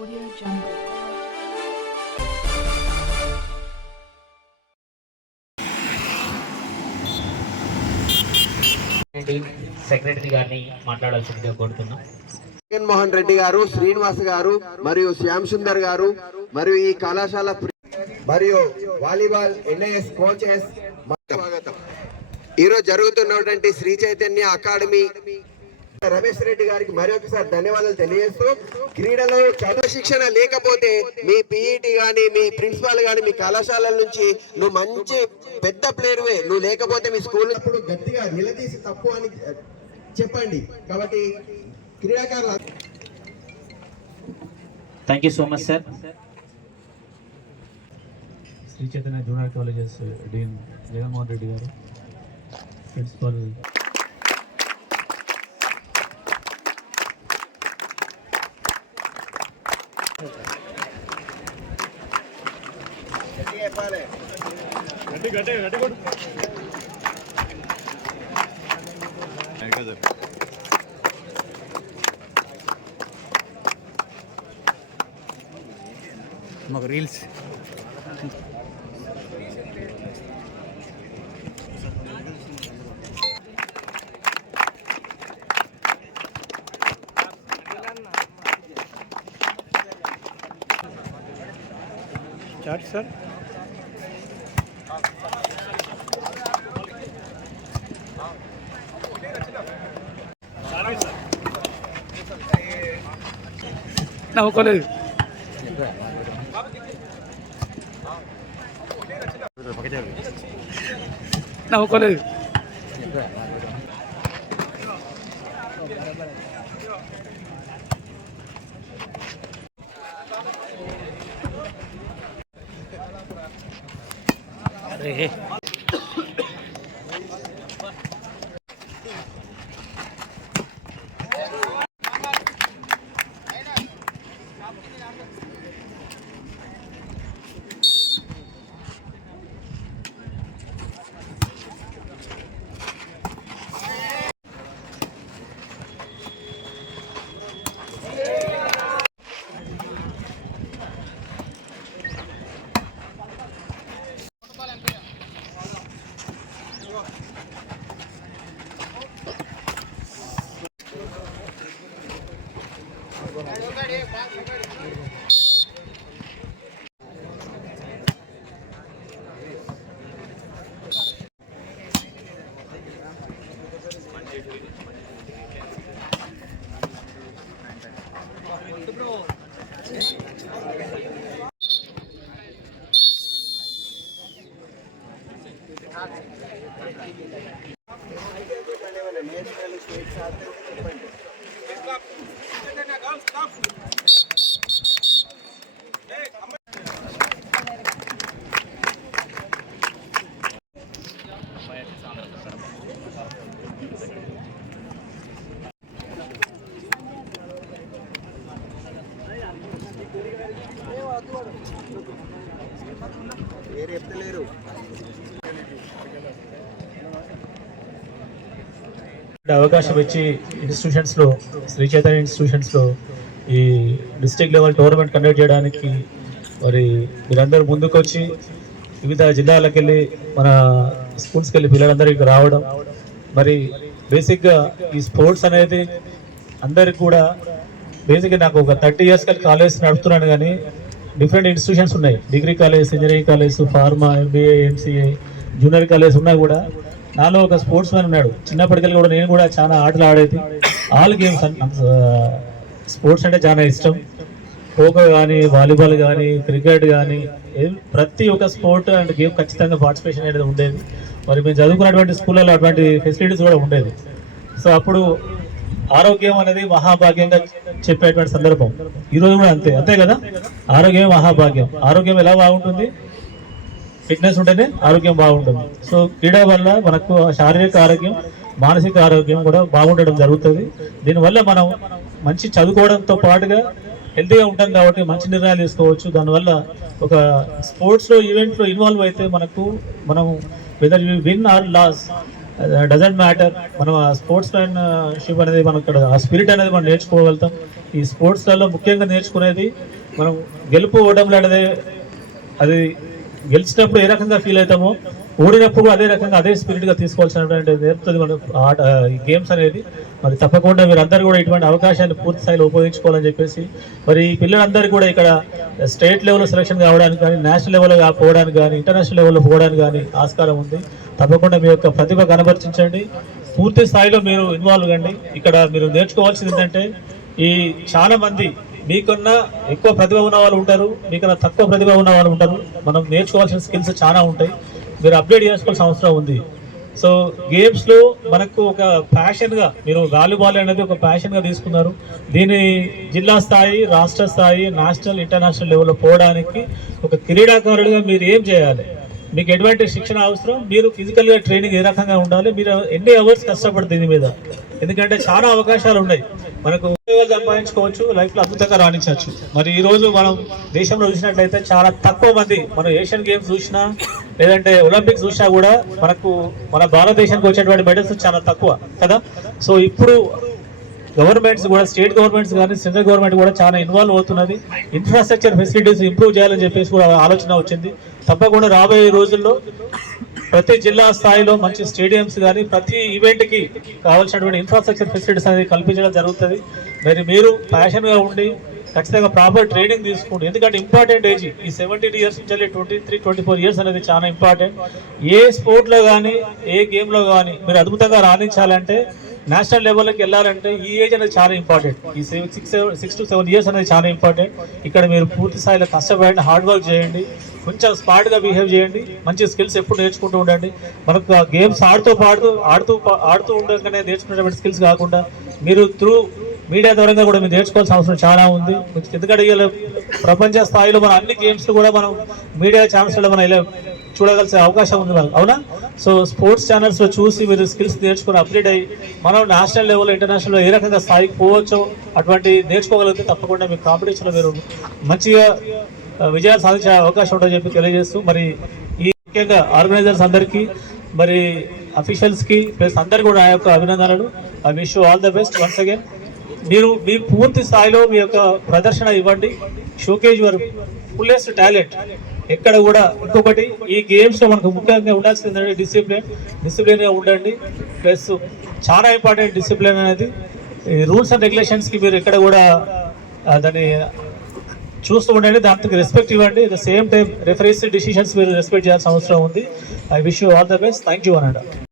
Audio Jungle. Secretary గారిని మాట్లాడాల్సిందిగా కోరుతున్నాం జగన్మోహన్ రెడ్డి గారు శ్రీనివాస్ గారు మరియు శ్యామ్ సుందర్ గారు మరియు ఈ కళాశాల మరియు వాలీబాల్ ఎన్ఐఎస్ కోచెస్ స్వాగతం ఈరోజు జరుగుతున్నటువంటి శ్రీ చైతన్య అకాడమీ రమేష్ రెడ్డి గారికి మరొకసారి ధన్యవాదాలు తెలియజేస్తూ క్రీడలో చదువు శిక్షణ లేకపోతే మీ పీఈటీ గాని మీ ప్రిన్సిపాల్ గాని మీ కళాశాలల నుంచి నువ్వు మంచి పెద్ద ప్లేయర్వే నువ్వు లేకపోతే మీ స్కూల్ ఇప్పుడు గట్టిగా నిలదీసి తప్పు అని చెప్పండి. కాబట్టి క్రీడాకారులు thank you so much sir Sri Chaitanya junior colleges dean Jaganmohan Reddy garu principal మాకు రీల్స్. చాట్ సార్ నవ్వుకోలేదు నవ్వుకోలేదు देखिए నేషనల్ స్టేట్ సార్ చెప్పండి Остапу. అవకాశం ఇచ్చి ఇన్స్టిట్యూషన్స్లో శ్రీ చైతన్య ఇన్స్టిట్యూషన్స్లో ఈ డిస్ట్రిక్ట్ లెవెల్ టోర్నమెంట్ కండక్ట్ చేయడానికి మరి మీరందరూ ముందుకొచ్చి వివిధ జిల్లాలకు వెళ్ళి మన స్కూల్స్కి వెళ్ళి పిల్లలందరికీ రావడం. మరి బేసిక్గా ఈ స్పోర్ట్స్ అనేది అందరికి కూడా బేసిక్గా నాకు ఒక థర్టీ ఇయర్స్ కలిసి కాలేజ్ నడుపుతున్నాను కానీ డిఫరెంట్ ఇన్స్టిట్యూషన్స్ ఉన్నాయి. Degree college engineering college pharma MBA MCA junior college ఉన్నా కూడా నాలో ఒక స్పోర్ట్స్ మ్యాన్ ఉన్నాడు. చిన్నప్పటికెళ్ళి కూడా నేను కూడా చాలా ఆటలు ఆడేది. ఆల్ గేమ్స్ స్పోర్ట్స్ అంటే చాలా ఇష్టం. ఖోఖో కానీ వాలీబాల్ కానీ క్రికెట్ కానీ ప్రతి ఒక్క స్పోర్ట్ అండ్ గేమ్ ఖచ్చితంగా పార్టిసిపేషన్ అనేది ఉండేది. మరి మేము చదువుకున్నటువంటి స్కూళ్ళలో అటువంటి ఫెసిలిటీస్ కూడా ఉండేది. సో అప్పుడు ఆరోగ్యం అనేది మహాభాగ్యంగా చెప్పేటువంటి సందర్భం. ఈ రోజు కూడా అంతే. అంతే కదా? ఆరోగ్యమే మహాభాగ్యం. ఆరోగ్యం ఎలా బాగుంటుంది? ఫిట్నెస్ ఉంటేనే ఆరోగ్యం బాగుంటుంది. సో క్రీడ వల్ల మనకు శారీరక ఆరోగ్యం మానసిక ఆరోగ్యం కూడా బాగుండడం జరుగుతుంది. దీనివల్ల మనం మంచి చదువుకోవడంతో పాటుగా హెల్తీగా ఉంటాం కాబట్టి మంచి నిర్ణయాలు తీసుకోవచ్చు. దానివల్ల ఒక స్పోర్ట్స్లో ఈవెంట్లో ఇన్వాల్వ్ అయితే మనకు మనం whether you win or lose doesn't matter మనం ఆ స్పోర్ట్స్ మ్యాన్ షిప్ అనేది మనం ఇక్కడ ఆ స్పిరిట్ అనేది మనం నేర్చుకోగలుగుతాం. ఈ స్పోర్ట్స్లలో ముఖ్యంగా నేర్చుకునేది మనం గెలుపు ఓటములు అనేది అది గెలిచినప్పుడు ఏ రకంగా ఫీల్ అవుతామో ఓడినప్పుడు అదే రకంగా అదే స్పిరిట్గా తీసుకోవాల్సినటువంటి నేర్పుతుంది మన ఆట ఈ గేమ్స్ అనేది మరి తప్పకుండా మీరందరూ కూడా ఇటువంటి అవకాశాన్ని పూర్తి స్థాయిలో ఉపయోగించుకోవాలని చెప్పేసి మరి ఈ పిల్లలందరూ కూడా ఇక్కడ స్టేట్ లెవెల్లో సెలెక్షన్ కావడానికి కానీ నేషనల్ లెవెల్లో పోవడానికి కానీ ఇంటర్నేషనల్ లెవెల్లో పోవడానికి కానీ ఆస్కారం ఉంది. తప్పకుండా మీ యొక్క ప్రతిభ కనబర్చించండి. పూర్తి స్థాయిలో మీరు ఇన్వాల్వ్ కండి. ఇక్కడ మీరు నేర్చుకోవాల్సింది ఏంటంటే ఈ చాలా మంది మీకన్నా ఎక్కువ ప్రతిభ ఉన్న వాళ్ళు ఉంటారు మీకన్నా తక్కువ ప్రతిభ ఉన్న వాళ్ళు ఉంటారు. మనం నేర్చుకోవాల్సిన స్కిల్స్ చాలా ఉంటాయి. మీరు అప్డేట్ చేసుకోవాల్సిన అవసరం ఉంది. సో గేమ్స్లో మనకు ఒక ప్యాషన్గా మీరు వాలీబాల్ అనేది ఒక ప్యాషన్గా తీసుకున్నారు. దీని జిల్లా స్థాయి రాష్ట్ర స్థాయి నేషనల్ ఇంటర్నేషనల్ లెవెల్లో పోవడానికి ఒక క్రీడాకారుడిగా మీరు ఏం చేయాలి? మీకు ఎటువంటి శిక్షణ అవసరం. మీరు ఫిజికల్గా ట్రైనింగ్ ఏ రకంగా ఉండాలి? మీరు ఎన్ని అవర్స్ కష్టపడుతుంది దీని మీద? ఎందుకంటే చాలా అవకాశాలు ఉన్నాయి. మనకు సంపాదించుకోవచ్చు లైఫ్లో అద్భుతంగా రాణించవచ్చు. మరి ఈ రోజు మనం దేశంలో చూసినట్లయితే చాలా తక్కువ మంది మనం ఏషియన్ గేమ్స్ చూసినా లేదంటే ఒలింపిక్స్ చూసినా కూడా మనకు మన భారతదేశానికి వచ్చేటువంటి మెడల్స్ చాలా తక్కువ కదా? సో ఇప్పుడు గవర్నమెంట్స్ కూడా స్టేట్ గవర్నమెంట్స్ కానీ సెంట్రల్ గవర్నమెంట్ కూడా చాలా ఇన్వాల్వ్ అవుతున్నది. ఇన్ఫ్రాస్ట్రక్చర్ ఫెసిలిటీస్ ఇంప్రూవ్ చేయాలని చెప్పేసి కూడా ఆలోచన వచ్చింది. తప్పకుండా రాబోయే రోజుల్లో ప్రతి జిల్లా స్థాయిలో మంచి స్టేడియంస్ కానీ ప్రతి ఈవెంట్కి కావాల్సినటువంటి ఇన్ఫ్రాస్ట్రక్చర్ ఫెసిలిటీస్ అనేది కల్పించడం జరుగుతుంది. మరి మీరు ప్యాషన్గా ఉండి ఖచ్చితంగా ప్రాపర్ ట్రైనింగ్ తీసుకోండి ఎందుకంటే ఇంపార్టెంట్ ఏజ్ ఈ సెవెంటీన్ ఇయర్స్ నుంచి twenty three twenty four years అనేది చాలా ఇంపార్టెంట్ ఏ స్పోర్ట్లో కానీ ఏ గేమ్లో కానీ మీరు అద్భుతంగా రాణించాలంటే నేషనల్ లెవెల్కి వెళ్ళాలంటే ఈ ఏజ్ అనేది చాలా ఇంపార్టెంట్ ఈ six six to seven years అనేది చాలా ఇంపార్టెంట్ ఇక్కడ మీరు పూర్తి స్థాయిలో కష్టపడండి హార్డ్ వర్క్ చేయండి. కొంచెం స్పాట్గా బిహేవ్ చేయండి. మంచి స్కిల్స్ ఎప్పుడు నేర్చుకుంటూ ఉండండి. మనకు గేమ్స్ ఆడుతూ పాడుతూ ఆడుతూ ఆడుతూ ఉండగానే నేర్చుకునేటువంటి స్కిల్స్ కాకుండా మీరు త్రూ మీడియా ద్వారా కూడా మీరు నేర్చుకోవాల్సిన అవసరం చాలా ఉంది. ఎందుకంటే ఇలా ప్రపంచ స్థాయిలో మన అన్ని గేమ్స్ కూడా మనం మీడియా ఛానల్స్లో మనం ఇలా చూడగలిసే అవకాశం ఉంది మనకు. అవునా? సో స్పోర్ట్స్ ఛానల్స్లో చూసి మీరు స్కిల్స్ నేర్చుకుని అప్డేట్ అయ్యి మనం నేషనల్ లెవెల్ ఇంటర్నేషనల్లో ఏ రకంగా స్థాయికి పోవచ్చో అటువంటి నేర్చుకోగలిగితే తప్పకుండా మీ కాంపిటీషన్లో మీరు మంచిగా విజయాలు సాధించే అవకాశం ఉంటుందని చెప్పి తెలియజేస్తూ మరి ఈ ముఖ్యంగా ఆర్గనైజర్స్ అందరికీ మరి అఫీషియల్స్కి ప్లస్ అందరు కూడా ఆ యొక్క అభినందనలు. I wish all the best once again. మీరు మీ పూర్తి స్థాయిలో మీ యొక్క ప్రదర్శన ఇవ్వండి. Showcase your fullest talent. ఎక్కడ కూడా ఇంకొకటి ఈ గేమ్స్లో మనకు ముఖ్యంగా ఉండాల్సింది ఏంటంటే డిసిప్లిన్. డిసిప్లిన్గా ఉండండి. ప్లస్ చాలా ఇంపార్టెంట్ డిసిప్లిన్ అనేది రూల్స్ అండ్ రెగ్యులేషన్స్కి మీరు ఎక్కడ కూడా దాన్ని చూస్తూ ఉండండి దానికి రెస్పెక్ట్ ఇవ్వండి. The same time reference decisions మీరు రెస్పెక్ట్ చేయాల్సిన అవసరం ఉంది. I wish you all the best thank you అన్నాడు